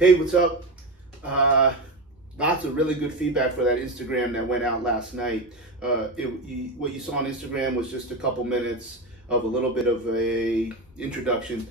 Hey, what's up? Lots of really good feedback for that Instagram that went out last night. What you saw on Instagram was just a couple minutes of a little bit of a introduction.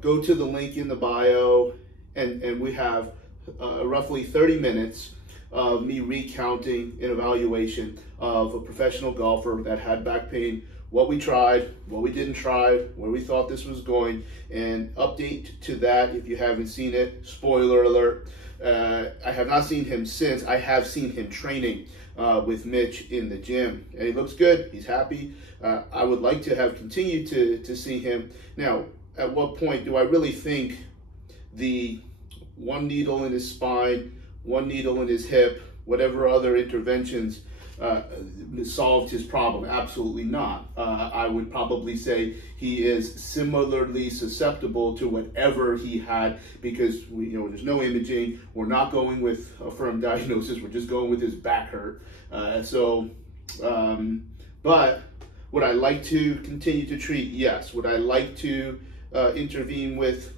Go to the link in the bio, and we have roughly 30 minutes of me recounting an evaluation of a professional golfer that had back pain, what we tried, what we didn't try, where we thought this was going, and update to that if you haven't seen it. Spoiler alert, I have not seen him since. I have seen him training with Mitch in the gym, and he looks good, he's happy. I would like to have continued to see him. Now, at what point do I really think the one needle in his spine, one needle in his hip, whatever other interventions solved his problem? Absolutely not. I would probably say he is similarly susceptible to whatever he had, because there's no imaging. We're not going with a firm diagnosis. We're just going with his back hurt. But would I like to continue to treat? Yes. Would I like to intervene with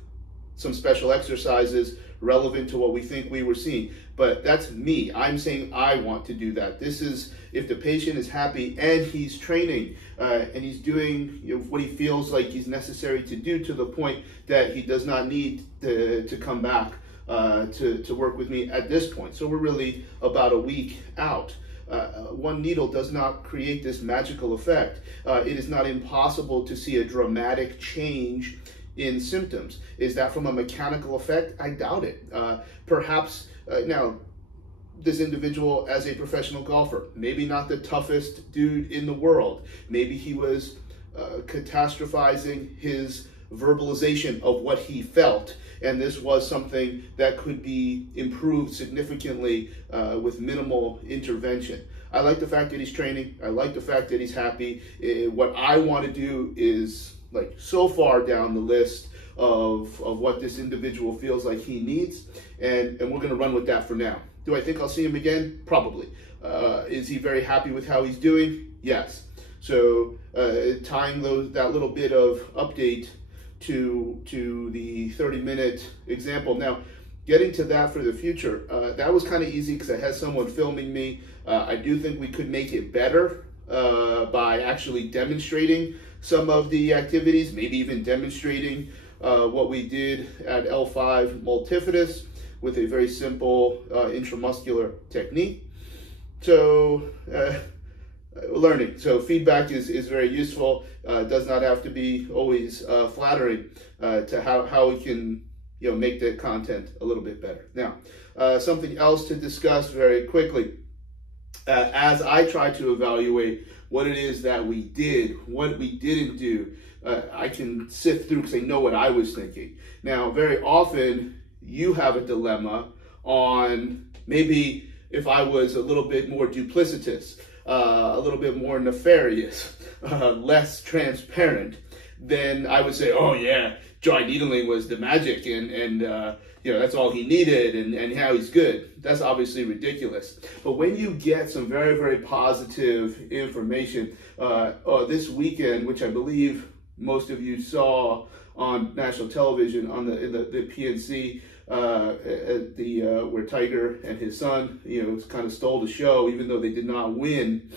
some special exercises relevant to what we think we were seeing? But that's me. I'm saying I want to do that. This is if the patient is happy and he's training and he's doing what he feels like he's necessary to do, to the point that he does not need to come back to work with me at this point. So we're really about a week out. One needle does not create this magical effect. It is not impossible to see a dramatic change in symptoms. Is that from a mechanical effect? I doubt it. Perhaps now, this individual, as a professional golfer, maybe not the toughest dude in the world. Maybe he was catastrophizing his verbalization of what he felt, and this was something that could be improved significantly with minimal intervention. I like the fact that he's training. I like the fact that he's happy. What I want to do is, like, so far down the list of what this individual feels like he needs, and we're going to run with that for now. Do I think I'll see him again? Probably. Is he very happy with how he's doing? Yes. So tying that little bit of update to the 30-minute example. Now, getting to that for the future, that was kind of easy because I had someone filming me. I do think we could make it better by actually demonstrating some of the activities, maybe even demonstrating what we did at L5 multifidus with a very simple intramuscular technique. So learning. So feedback is very useful. Does not have to be always flattering to how we can make the content a little bit better. Now, something else to discuss very quickly. As I try to evaluate what it is that we did, what we didn't do, I can sift through because I know what I was thinking. Now, very often you have a dilemma on maybe if I was a little bit more duplicitous, a little bit more nefarious, less transparent, then I would say, oh yeah, dry needling was the magic, and that's all he needed, and how he's good. That's obviously ridiculous. But when you get some very, very positive information, this weekend, which I believe most of you saw on national television, on the PNC, where Tiger and his son, kind of stole the show, even though they did not win.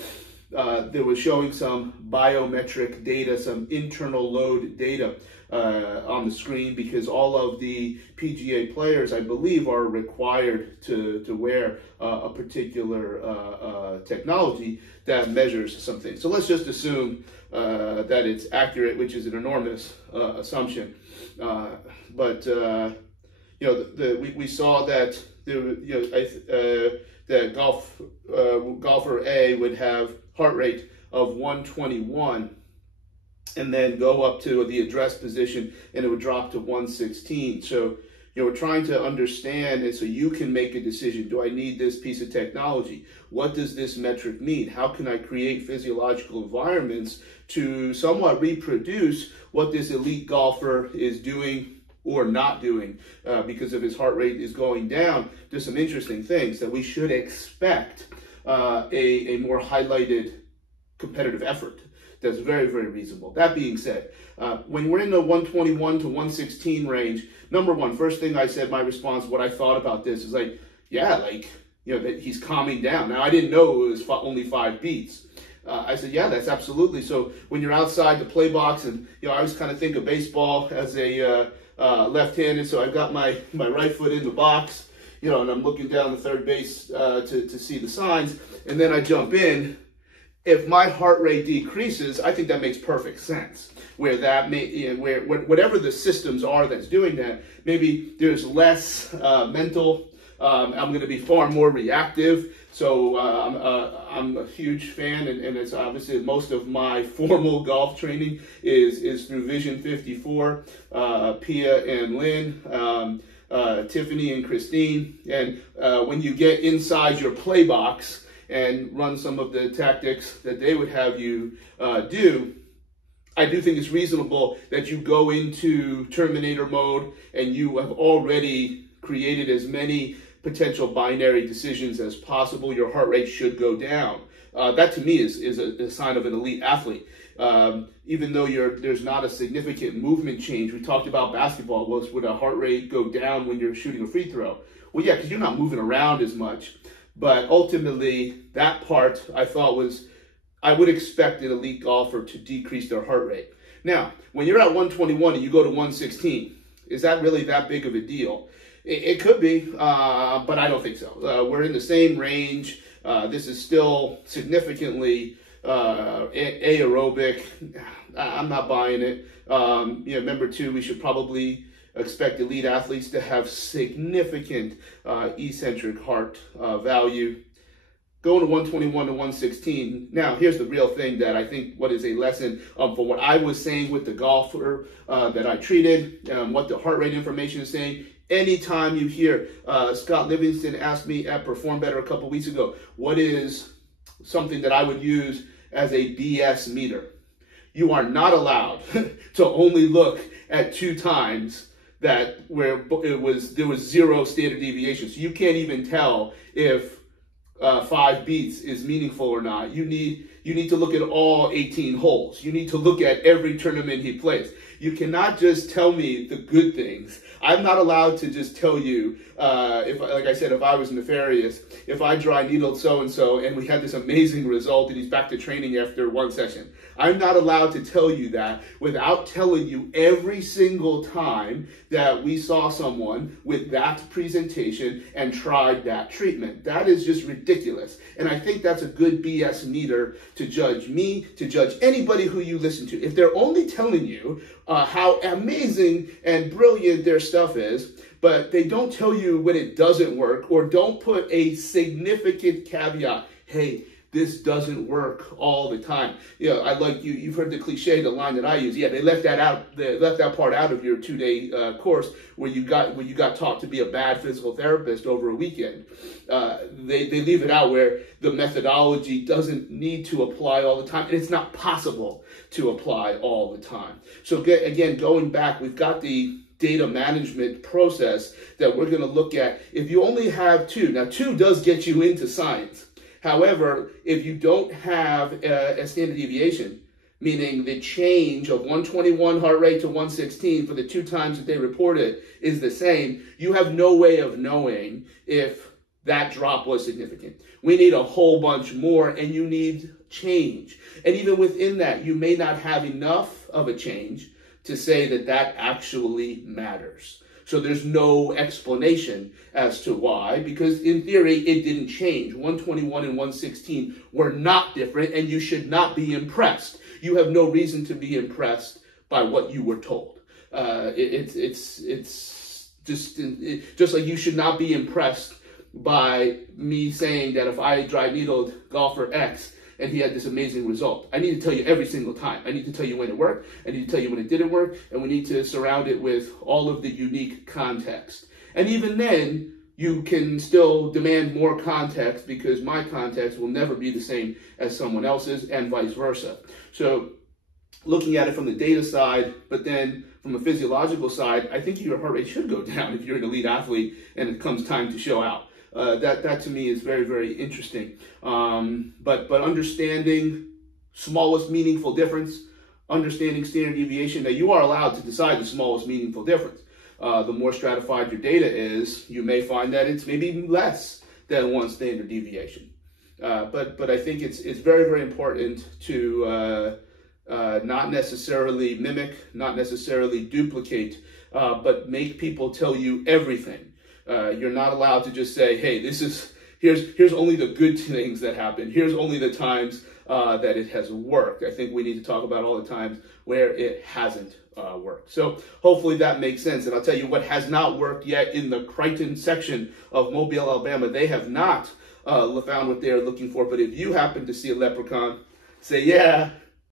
They were showing some biometric data, some internal load data on the screen, because all of the PGA players, I believe, are required to wear a particular technology that measures something. So let's just assume that it's accurate, which is an enormous assumption. But we saw that that golfer A would have heart rate of 121, and then go up to the address position, and it would drop to 116. So we're trying to understand it so you can make a decision. Do I need this piece of technology? What does this metric mean? How can I create physiological environments to somewhat reproduce what this elite golfer is doing or not doing because of his heart rate is going down? There's some interesting things that we should expect a more highlighted competitive effort That's very, very reasonable. That being said, when we're in the 121 to 116 range, number one, first thing I said, my response, what I thought about this is like, yeah, like, you know, that he's calming down. Now, I didn't know it was only 5 beats. I said, yeah, that's absolutely. So when you're outside the play box, and, you know, I always kind of think of baseball as a left-handed, so I've got my right foot in the box, you know, and I'm looking down the third base to see the signs, and then I jump in. If my heart rate decreases, I think that makes perfect sense. Where that may, you know, where whatever the systems are that's doing that, maybe there's less mental. I'm going to be far more reactive. So I'm a huge fan, and it's obviously most of my formal golf training is through Vision 54, Pia and Lynn, Tiffany and Christine. And when you get inside your play box and run some of the tactics that they would have you do, I do think it's reasonable that you go into Terminator mode and you have already created as many potential binary decisions as possible. Your heart rate should go down. That to me is a sign of an elite athlete. Even though there's not a significant movement change. We talked about basketball. Would a heart rate go down when you're shooting a free throw? Well, yeah, because you're not moving around as much. But ultimately, that part I thought was, I would expect an elite golfer to decrease their heart rate. Now, when you're at 121 and you go to 116, is that really that big of a deal? It could be, but I don't think so. We're in the same range. This is still significantly aerobic. I'm not buying it. You know, number two, we should probably expect elite athletes to have significant eccentric heart value. Going to 121 to 116. Now, here's the real thing that I think what is a lesson from what I was saying with the golfer that I treated, what the heart rate information is saying. Anytime you hear Scott Livingston asked me at Perform Better a couple weeks ago, what is something that I would use as a BS meter? You are not allowed to only look at 2 times that where there was 0 standard deviation. So you can't even tell if 5 beats is meaningful or not. You need to look at all 18 holes. You need to look at every tournament he plays. You cannot just tell me the good things. I'm not allowed to just tell you, like I said, if I was nefarious, if I dry needled so-and-so and we had this amazing result and he's back to training after 1 session. I'm not allowed to tell you that without telling you every single time that we saw someone with that presentation and tried that treatment. That is just ridiculous. And I think that's a good BS meter to judge me, to judge anybody who you listen to. If they're only telling you how amazing and brilliant their stuff is, but they don't tell you when it doesn't work, or don't put a significant caveat, hey, this doesn't work all the time. You know, I like you've heard the cliche, the line that I use. Yeah, they left that out. They left that part out of your 2-day course where you got taught to be a bad physical therapist over a weekend. They leave it out where the methodology doesn't need to apply all the time, and it's not possible to apply all the time. So again, going back, we've got the data management process that we're going to look at. If you only have 2, now 2 does get you into science. However, if you don't have a standard deviation, meaning the change of 121 heart rate to 116 for the 2 times that they reported is the same, you have no way of knowing if that drop was significant. We need a whole bunch more, and you need change. And even within that, you may not have enough of a change to say that that actually matters. So there's no explanation as to why, because in theory, it didn't change. 121 and 116 were not different, and you should not be impressed. You have no reason to be impressed by what you were told. It's just like you should not be impressed by me saying that if I dry needled golfer X and he had this amazing result. I need to tell you every single time. I need to tell you when it worked. I need to tell you when it didn't work. And we need to surround it with all of the unique context. And even then, you can still demand more context, because my context will never be the same as someone else's, and vice versa. So looking at it from the data side, but then from a physiological side, I think your heart rate should go down if you're an elite athlete and it comes time to show out. That to me is very, very interesting. But understanding smallest meaningful difference, understanding standard deviation. Now, you are allowed to decide the smallest meaningful difference. The more stratified your data is, you may find that it's maybe less than one standard deviation. But I think it's very, very important to not necessarily mimic, not necessarily duplicate, but make people tell you everything. You're not allowed to just say, hey, here's only the good things that happen. Here's only the times that it has worked. I think we need to talk about all the times where it hasn't worked. So hopefully that makes sense. And I'll tell you what has not worked yet in the Crichton section of Mobile, Alabama. They have not found what they're looking for. But if you happen to see a leprechaun, say, yeah,